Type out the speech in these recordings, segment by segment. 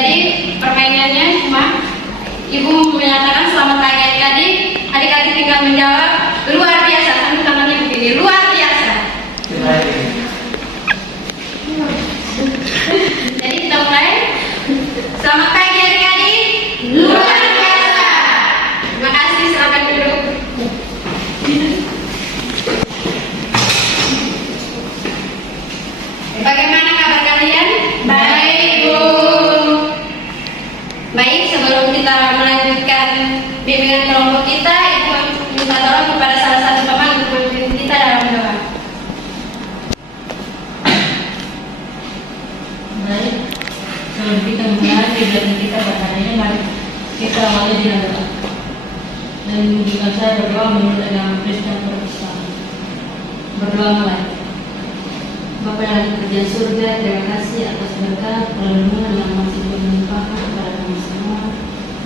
Jadi permainannya cuma Ibu menyatakan selamat pagi adik-adik. Adik-adik tinggal menjawab luar biasa. Sambil tangannya begini, luar biasa. Jadi kita mulai. Selamat pagi adik-adik. Luar biasa. Terima kasih, silakan duduk. Bagaimana kabar kalian? Baik, Bu. Baik, sebelum kita melanjutkan bimbingan kelompok kita, Ibu minta tolong kepada salah satu teman untuk memimpin kita dalam doa. Baik, sebelum kita mulai kegiatan kita pada hari ini, mari kita awali dengan doa. Dan jika saya berdoa menurut agama Kristen Protestan. Berdoa mulai. Bapa yang ada di kerajaan surga, terima kasih atas berkat perlindungan yang masih berlimpah kepada kami semua.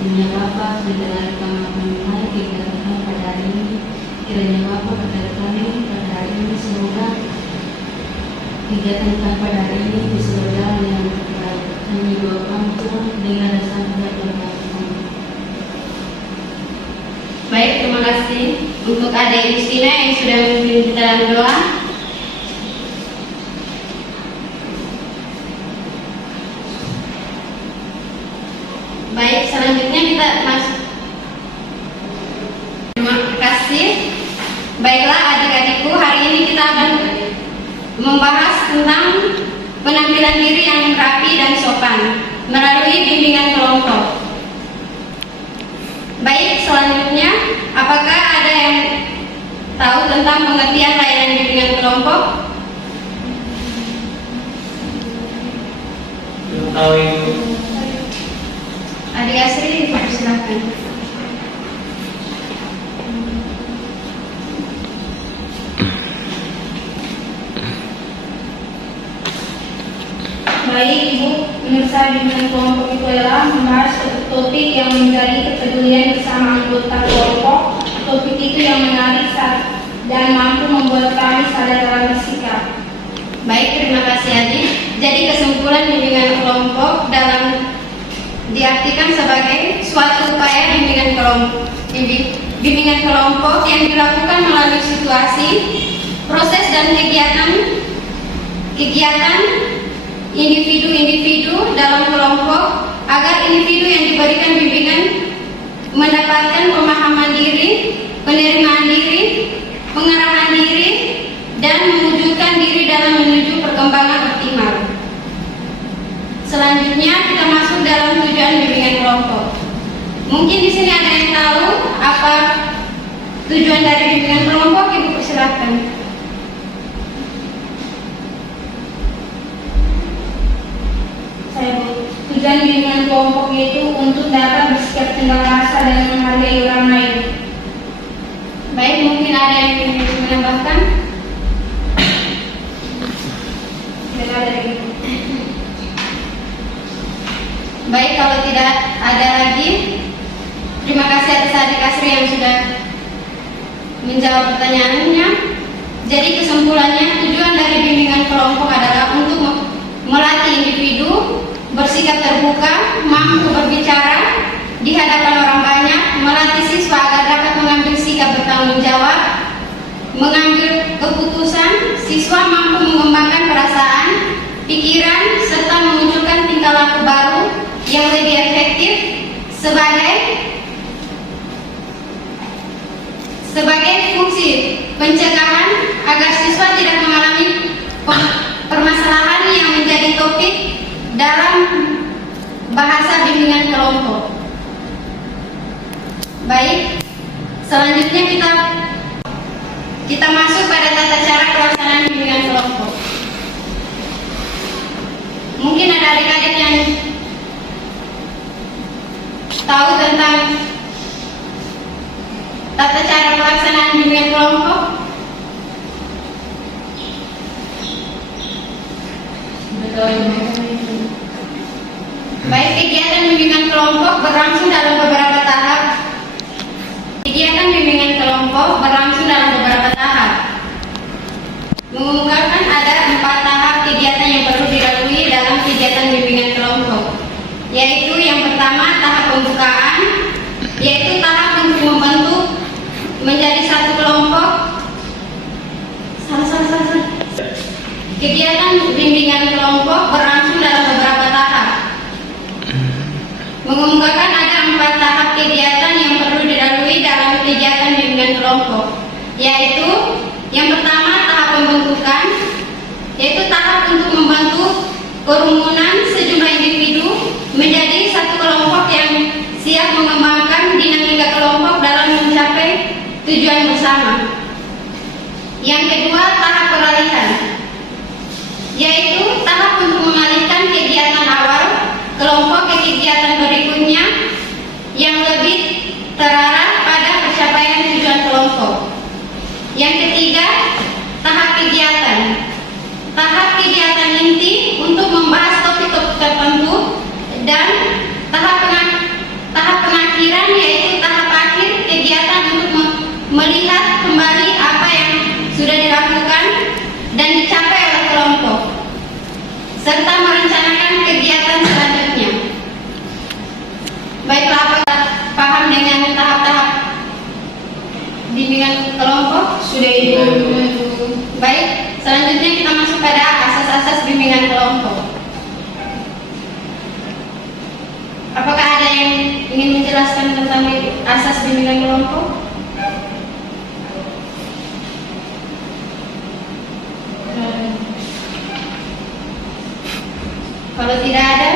Demi Bapa, sebenarnya kami akan mulai kegiatan kami pada hari ini. Kiranya Bapa berkati kami pada hari ini, semoga kegiatan kami pada hari ini bisa berjalan dengan baik. Kami doa kami Tuhan dengan rasa berkat kami. Baik, terima kasih untuk adik Justina yang sudah memimpin kita dalam doa. Baik, selanjutnya kita masuk. Terima kasih. Baiklah adik-adikku, hari ini kita akan membahas tentang penampilan diri yang rapi dan sopan melalui bimbingan kelompok. Baik, selanjutnya, apakah ada yang tahu tentang pengertian layanan bimbingan kelompok? Tahu Ibu. Adik Asri, silakan. Baik Ibu, menurut saya bimbingan kelompok itu adalah membahas topik yang menjadi kepedulian bersama anggota kelompok. Topik itu yang menarik dan mampu membuat kami sadar dalam bersikap. Baik, terima kasih Adik. Jadi kesimpulan bimbingan kelompok dalam diartikan sebagai suatu upaya bimbingan kelompok yang dilakukan melalui situasi, proses dan kegiatan individu-individu dalam kelompok agar individu yang diberikan bimbingan mendapatkan pemahaman diri, penerimaan diri, pengarahan diri, dan mewujudkan diri dalam menuju perkembangan optimal. Selanjutnya kita masuk dalam tujuan bimbingan kelompok. Mungkin di sini ada yang tahu apa tujuan dari bimbingan kelompok? Ibu persilahkan. Tujuan bimbingan kelompok itu untuk dapat bersikap tenggang rasa dan menghargai orang lain. Baik, mungkin ada yang ingin menambahkan? Dengar dari Ibu. Baik, kalau tidak ada lagi, terima kasih atas adik Asri yang sudah menjawab pertanyaannya. Jadi kesimpulannya, tujuan dari bimbingan kelompok adalah untuk melatih individu bersikap terbuka, mampu berbicara di hadapan orang banyak, melatih siswa agar dapat mengambil sikap bertanggung jawab, mengambil keputusan, siswa mampu mengembangkan perasaan, pikiran, serta memunculkan tingkah laku baru yang lebih efektif sebagai fungsi pencegahan agar siswa tidak mengalami permasalahan yang menjadi topik dalam bahasa bimbingan kelompok. Baik, selanjutnya kita masuk pada tata cara pelaksanaan bimbingan kelompok. Mungkin ada adik-adik yang tahu tentang tata cara pelaksanaan bimbingan kelompok. Baik, kegiatan bimbingan kelompok berlangsung dalam beberapa tahap. Kegiatan bimbingan kelompok berlangsung dalam beberapa tahap. Mengungkapkan ada 4 tahap kegiatan yang perlu dilalui dalam kegiatan bimbingan kelompok. yaitu yang pertama tahap pembukaan, yaitu tahap untuk membentuk menjadi satu kelompok. Kegiatan bimbingan kelompok berlangsung dalam beberapa tahap. Mengemukakan ada 4 tahap kegiatan yang perlu dilalui dalam kegiatan bimbingan kelompok, yaitu yang pertama tahap pembentukan, yaitu tahap untuk membentuk kerumunan sejumlah individu menjadi satu kelompok yang siap mengembangkan dinamika kelompok dalam mencapai tujuan bersama. Yang kedua tahap peralihan, yaitu tahap untuk mengalihkan kegiatan awal kelompok ke kegiatan berikutnya yang lebih terarah pada pencapaian tujuan kelompok. Yang ketiga, tahap kegiatan. Tahap kegiatan inti untuk membahas topik-topik tertentu, dan tahap pengakhiran yaitu tahap akhir kegiatan untuk melihat kembali apa yang sudah dilakukan dan dicapai oleh kelompok, serta merencanakan kegiatan selanjutnya. Baiklah, apakah paham dengan tahap-tahap bimbingan kelompok? Sudah Ibu. Baik, selanjutnya kita masuk pada asas-asas bimbingan kelompok. Apakah ada yang ingin menjelaskan tentang asas bimbingan kelompok? Kalau tidak ada,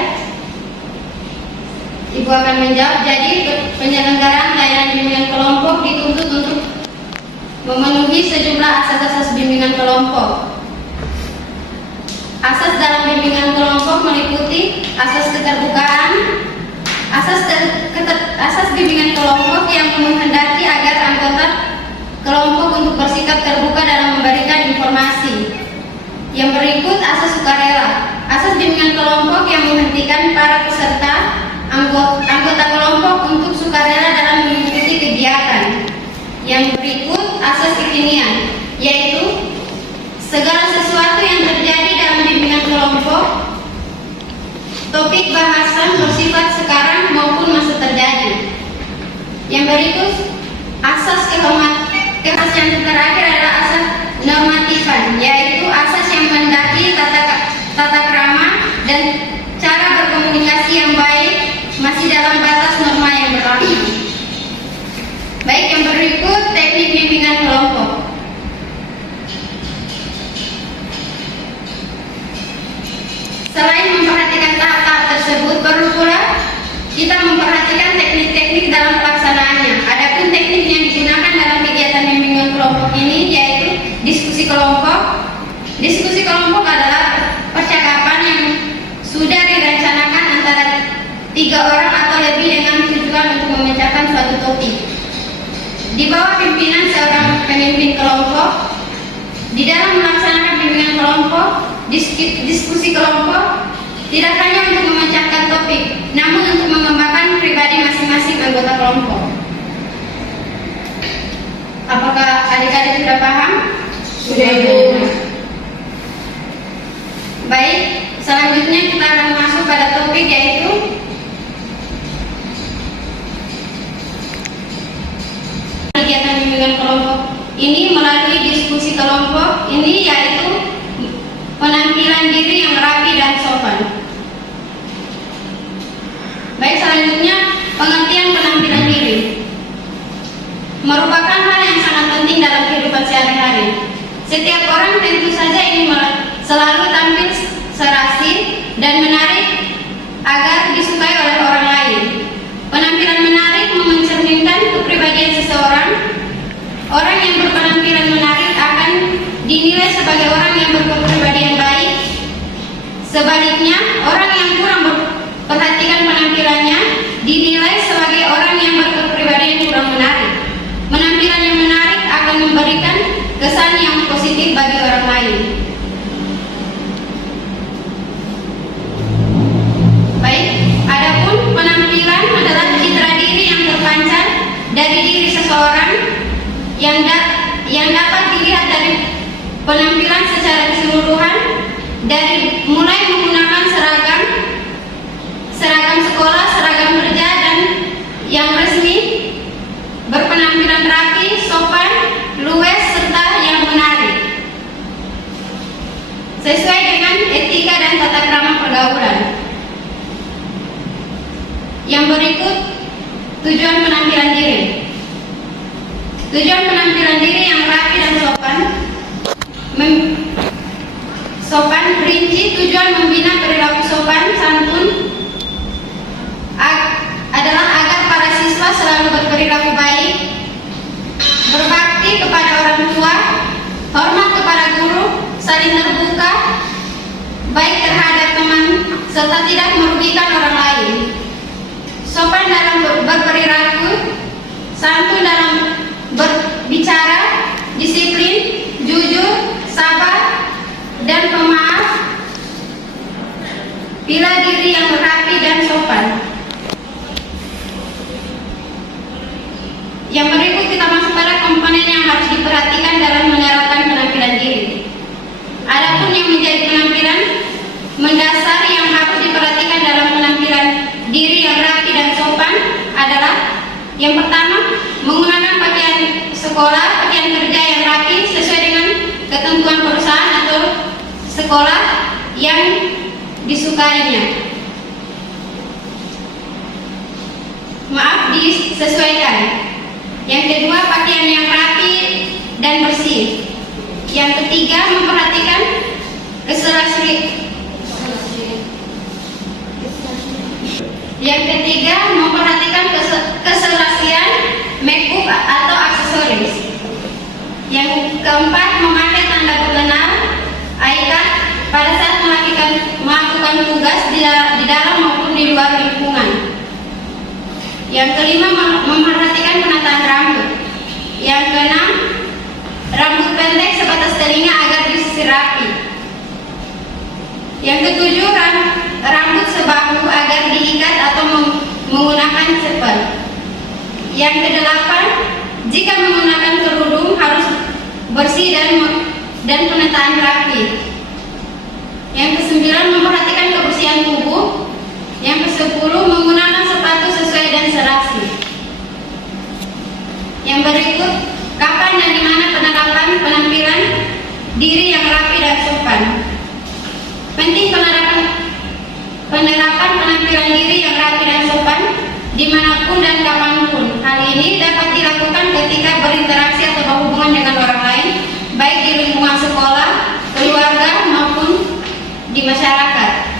Ibu akan menjawab. Jadi penyelenggaraan layanan bimbingan kelompok dituntut untuk memenuhi sejumlah asas-asas bimbingan kelompok. Asas dalam bimbingan kelompok meliputi asas keterbukaan, asas bimbingan kelompok yang menghendaki agar anggota kelompok untuk bersikap terbuka dalam memberikan informasi. Yang berikut asas sukarela. Asas bimbingan kelompok yang menghentikan para peserta anggota kelompok untuk sukarela dalam mengikuti kegiatan. Yang berikut asas kekinian, yaitu segala sesuatu yang terjadi dalam bimbingan kelompok, topik bahasan bersifat sekarang maupun masa terjadi. Yang berikut asas asas yang terakhir adalah asas normatifan, yaitu asas yang mendaki tata krama dan cara berkomunikasi yang baik masih dalam batas norma yang berlaku. Baik, yang berikut teknik bimbingan kelompok. Selain memperhatikan tahap-tahap tersebut, perlu pula kita memperhatikan teknik-teknik dalam pelaksanaannya. Adapun teknik yang digunakan dalam kegiatan bimbingan kelompok ini yaitu diskusi kelompok. Diskusi kelompok adalah percakapan yang sudah direncanakan antara 3 orang atau lebih dengan tujuan untuk memecahkan suatu topik. Di bawah pimpinan seorang pemimpin kelompok, di dalam melaksanakan bimbingan kelompok, diskusi kelompok tidak hanya untuk memecahkan topik, namun untuk mengembangkan pribadi masing-masing anggota kelompok. Apakah adik-adik sudah paham? Sudah Ibu. Baik, selanjutnya kita akan masuk pada topik yaitu kegiatan bimbingan kelompok ini melalui diskusi kelompok ini, yaitu penampilan diri yang rapi dan sopan. Baik, selanjutnya pengertian penampilan diri merupakan hal yang sangat penting dalam kehidupan sehari-hari. Setiap orang tentu saja ingin selalu tampil serasi dan menarik agar disukai oleh orang lain. Penampilan menarik mencerminkan kepribadian seseorang. Orang yang berpenampilan menarik akan dinilai sebagai orang yang berkepribadian baik. Sebaliknya, orang yang kurang memperhatikan penampilannya dinilai sebagai orang yang berkepribadian kurang menarik. Penampilan yang menarik akan memberikan kesan yang positif bagi orang lain. Baik, adapun penampilan adalah citra diri yang terpancar dari diri seseorang yang dapat dilihat dari penampilan secara keseluruhan, dari mulai menggunakan seragam, Yang berikut tujuan penampilan diri. Tujuan penampilan diri yang rapi dan sopan. Sopan rinci tujuan membina perilaku sopan santun adalah agar para siswa selalu berperilaku baik, berbakti kepada orang tua, hormat kepada guru, saling terbuka, baik terhadap teman, serta tidak merugikan orang lain. Sopan dalam berperilaku, santun dalam berbicara, disiplin, jujur, sabar, dan pemaaf, bila diri yang rapi dan sopan. Yang berikut kita masuk pada komponen yang harus diperhatikan dalam menerapkan penampilan diri. Adapun yang menjadi penampilan mendasar yang harus diperhatikan dalam penampilan diri yang rapi dan sopan adalah yang pertama, menggunakan pakaian sekolah, pakaian kerja yang rapi sesuai dengan ketentuan perusahaan atau sekolah yang disukainya. Disesuaikan. Yang kedua, pakaian yang rapi dan bersih. Yang ketiga, memperhatikan keserasian make up atau aksesoris. Yang keempat, memakai tanda pengenal ICAT pada saat melakukan tugas di dalam maupun di luar lingkungan. Yang kelima, memperhatikan penataan rambut. Yang keenam, rambut pendek sebatas telinga agar disisir rapi. Yang ketujuh, rambut sebahu agar diikat atau menggunakan cepel. Yang kedelapan, jika menggunakan kerudung harus bersih dan penataan rapi. Yang kesembilan, memperhatikan kebersihan tubuh. Yang kesepuluh, menggunakan sepatu sesuai dan serasi. Yang berikut, kapan dan di mana penerapan penampilan diri yang rapi dan sopan. Penting penerapan penampilan diri yang rapi dan sopan dimanapun dan kapanpun. Hal ini dapat dilakukan ketika berinteraksi atau berhubungan dengan orang lain, baik di lingkungan sekolah, keluarga maupun di masyarakat.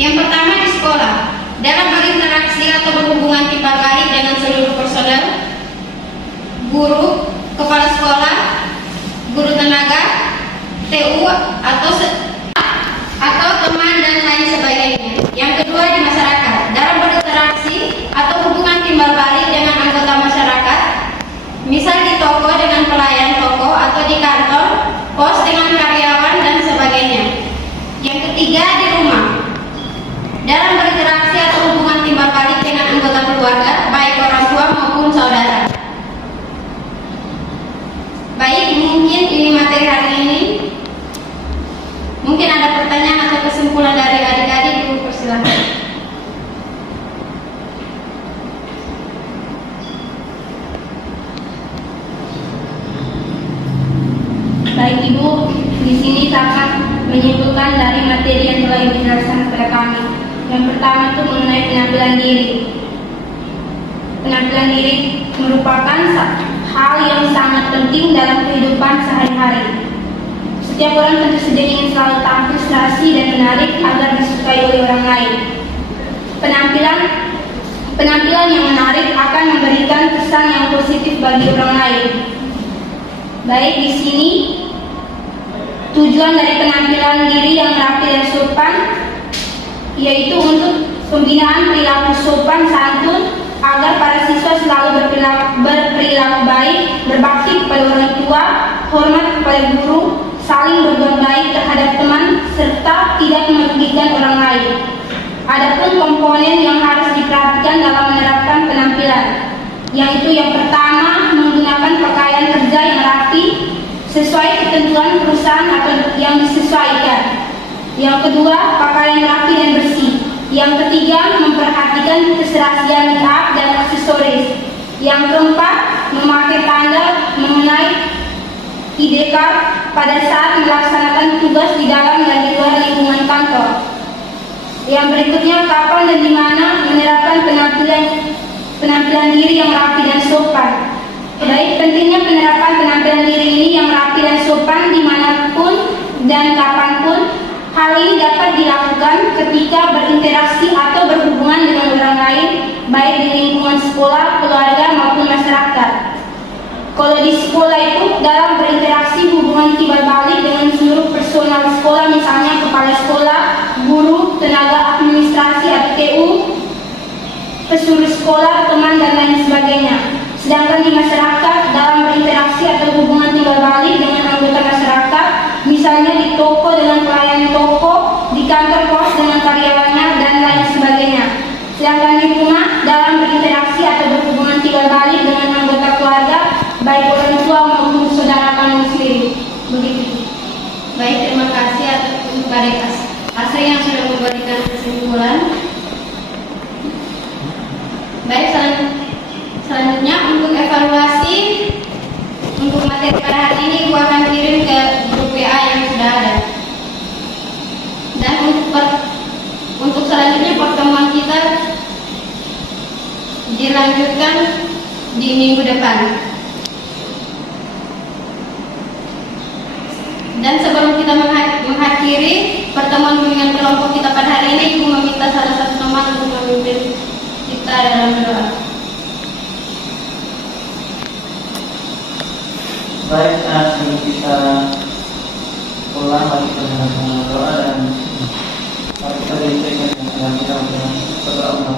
Yang pertama, di sekolah. Dalam berinteraksi atau berhubungan timbal balik dengan seluruh personel, guru, kepala sekolah, guru tenaga, TU atau teman dan lain sebagainya. Yang kedua, di masyarakat. Dalam berinteraksi atau hubungan timbal balik dengan anggota masyarakat, misal di toko dengan pelayan toko atau di kantor, pos dengan karyawan dan sebagainya. Yang ketiga, di rumah. Dalam berinteraksi atau hubungan timbal balik dengan anggota keluarga, baik orang tua maupun saudara. Baik, mungkin ini materi hari ini. Mungkin ada pertanyaan atau kesimpulan dari adik-adik, Ibu persilahkan. Baik Ibu, di sini saya akan menyimpulkan dari materi yang telah dijelaskan kepada kami. Yang pertama itu mengenai penampilan diri. Penampilan diri merupakan hal yang sangat penting dalam kehidupan sehari-hari. Setiap orang tentu saja ingin selalu tampil serasi dan menarik agar disukai oleh orang lain. Penampilan yang menarik akan memberikan kesan yang positif bagi orang lain. Baik, di sini tujuan dari penampilan diri yang rapi dan sopan yaitu untuk pembinaan perilaku sopan santun agar para siswa selalu berperilaku baik, berbakti kepada orang tua, hormat kepada guru, saling berbuat baik terhadap teman, serta tidak merugikan orang lain. Adapun komponen yang harus diperhatikan dalam menerapkan penampilan, yaitu yang pertama, menggunakan pakaian kerja yang rapi sesuai ketentuan perusahaan atau yang disesuaikan. Yang kedua, pakaian rapi dan bersih. Yang ketiga, memperhatikan keserasian make-up dan aksesoris. Yang keempat, memakai tanda mengenai ID card pada saat melaksanakan tugas di dalam dan di luar lingkungan kantor. Yang berikutnya, kapan dan di mana menerapkan penampilan diri yang rapi dan sopan. Baik, pentingnya penerapan penampilan diri ini yang rapi dan sopan dimanapun dan kapanpun. Hal ini dapat dilakukan ketika berinteraksi atau berhubungan dengan orang lain, baik di lingkungan sekolah, keluarga, maupun masyarakat. Kalau di sekolah itu dalam berinteraksi hubungan timbal balik dengan seluruh personal sekolah, misalnya kepala sekolah, guru, tenaga administrasi atau TU, pesuruh sekolah, teman, dan lain sebagainya. Sedangkan di masyarakat dalam berinteraksi atau hubungan timbal balik dengan anggota masyarakat, misalnya di toko dengan pelayan toko, di kantor pos dengan karyawannya, dan lain sebagainya. Sedangkan di rumah dalam berinteraksi atau berhubungan timbal balik dengan anggota keluarga, baik orang tua maupun saudara kandung sendiri. Begitu. Baik, terima kasih atas kepada Asri yang sudah memberikan kesimpulan. Baik, selanjutnya untuk evaluasi untuk materi pada hari ini gua akan kirim ke grup WA yang sudah ada. Dan untuk selanjutnya pertemuan kita dilanjutkan di minggu depan. Dan sebelum kita mengakhiri pertemuan bimbingan kelompok kita pada hari ini, Ibu meminta salah satu teman untuk memimpin kita dalam doa. Baik, sebelum kita pulang lagi dengan doa dan mari kita diingatkan dengan kita berdoa.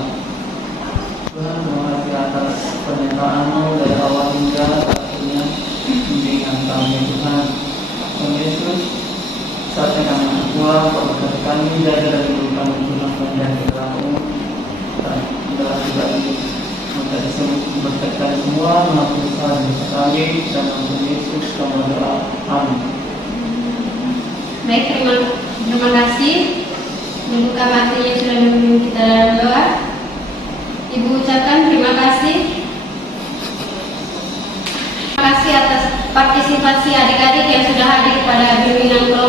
Tuhan, terima kasih atas penyertaan-Mu dari awal hingga akhirnya bimbingan kami Tuhan. Tuhan Yesus, saatnya kami pulang, berkat kami jaga dari kehidupan Tuhan dan kita-Mu dan adalah juga ini berkat semua mengampuni dosa kami dan Tuhan Yesus kami berdoa. Amin. Baik, terima kasih membuka materinya sudah memimpin kita dalam doa. Ibu ucapkan terima kasih. Terima kasih atas partisipasi adik-adik yang sudah hadir pada bimbingan kelompok